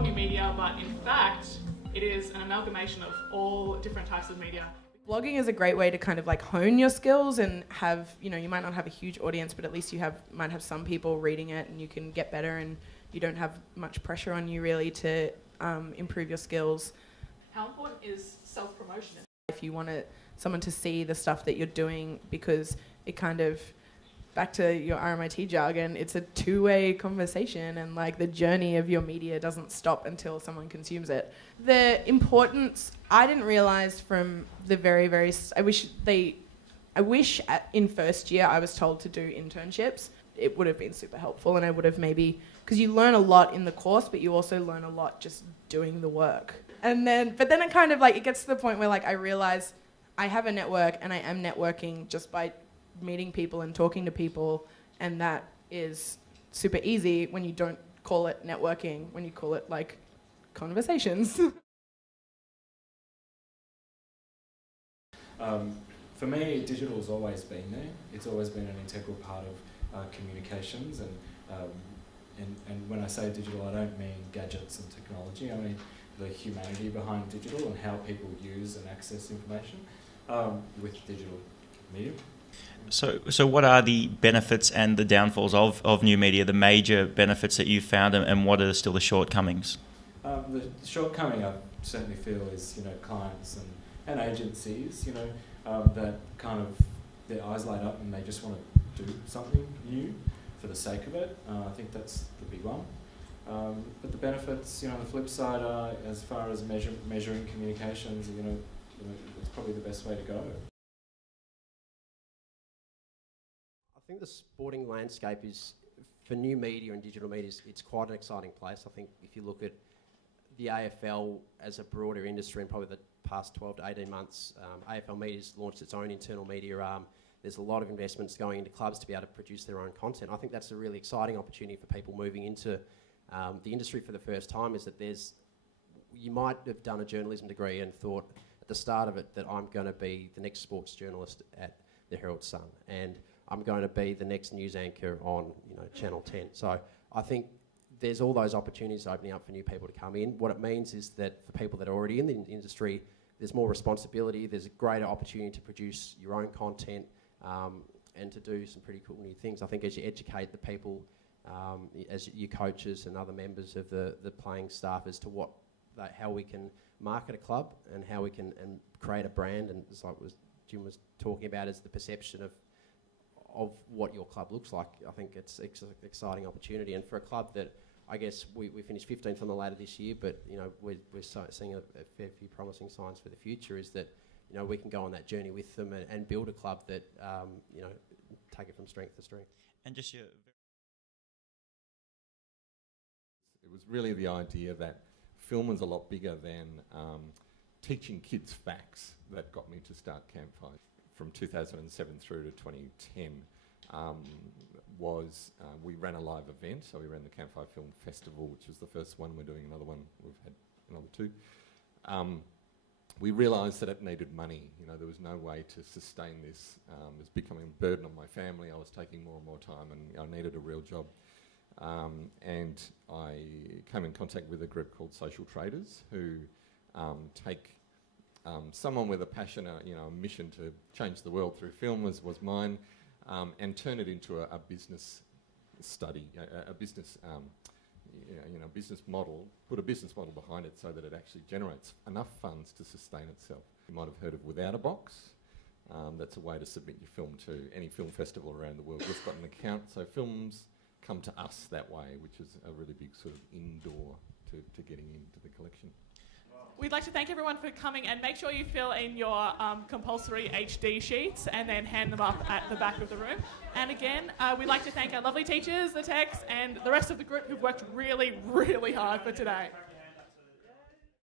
called new media, but in fact, it is an amalgamation of all different types of media. Blogging is a great way to kind of like hone your skills and have, you know, you might not have a huge audience, but at least you might have some people reading it and you can get better and you don't have much pressure on you really to improve your skills. How important is self-promotion? If you want someone to see the stuff that you're doing, because it kind of, back to your RMIT jargon, it's a two-way conversation and like the journey of your media doesn't stop until someone consumes it. The importance, I didn't realise from the very, I wish in first year I was told to do internships. It would have been super helpful and I would have maybe, because you learn a lot in the course, but you also learn a lot just doing the work. But then it kind of like, it gets to the point where like I realise I have a network and I am networking just by meeting people and talking to people, and that is super easy when you don't call it networking, when you call it like conversations. For me, digital's always been there. It's always been an integral part of communications, and when I say digital, I don't mean gadgets and technology. I mean the humanity behind digital and how people use and access information with digital media. So what are the benefits and the downfalls of new media, the major benefits that you've found, and what are still the shortcomings? The shortcoming I certainly feel is, you know, clients and agencies, you know, that kind of their eyes light up and they just want to do something new for the sake of it. I think that's the big one. But the benefits, you know, on the flip side are, as far as measuring communications, you know, it's probably the best way to go. I think the sporting landscape is, for new media and digital media, it's quite an exciting place. I think if you look at the AFL as a broader industry in probably the past 12 to 18 months, AFL Media's launched its own internal media arm. There's a lot of investments going into clubs to be able to produce their own content. I think that's a really exciting opportunity for people moving into the industry for the first time, is that you might have done a journalism degree and thought at the start of it that I'm going to be the next sports journalist at the Herald Sun, and I'm going to be the next news anchor on, you know, Channel 10. So I think there's all those opportunities opening up for new people to come in. What it means is that for people that are already in the industry, there's more responsibility, there's a greater opportunity to produce your own content and to do some pretty cool new things. I think as you educate the people, as your coaches and other members of the playing staff as to how we can market a club and how we can create a brand, and it's like Jim was talking about, is the perception of what your club looks like. I think it's an exciting opportunity, and for a club that I guess we finished 15th on the ladder this year, but you know we're seeing a fair few promising signs for the future, is that you know we can go on that journey with them and build a club that you know, take it from strength to strength. And just It was really the idea that film was a lot bigger than teaching kids facts that got me to start Campfire. From 2007 through to 2010 we ran a live event. So we ran the Campfire Film Festival, which was the first one. We're doing another one. We've had another two. We realised that it needed money. You know, there was no way to sustain this. It was becoming a burden on my family. I was taking more and more time, and I needed a real job. And I came in contact with a group called Social Traders, who take someone with a passion, a mission to change the world through film was mine, and turn it into a business study, a business, business model, put a business model behind it so that it actually generates enough funds to sustain itself. You might have heard of Without a Box. That's a way to submit your film to any film festival around the world. We've got an account, so films come to us that way, which is a really big sort of indoor to getting into the collection. We'd like to thank everyone for coming, and make sure you fill in your compulsory HD sheets and then hand them up at the back of the room. And again, we'd like to thank our lovely teachers, the techs, and the rest of the group who've worked really, really hard for today.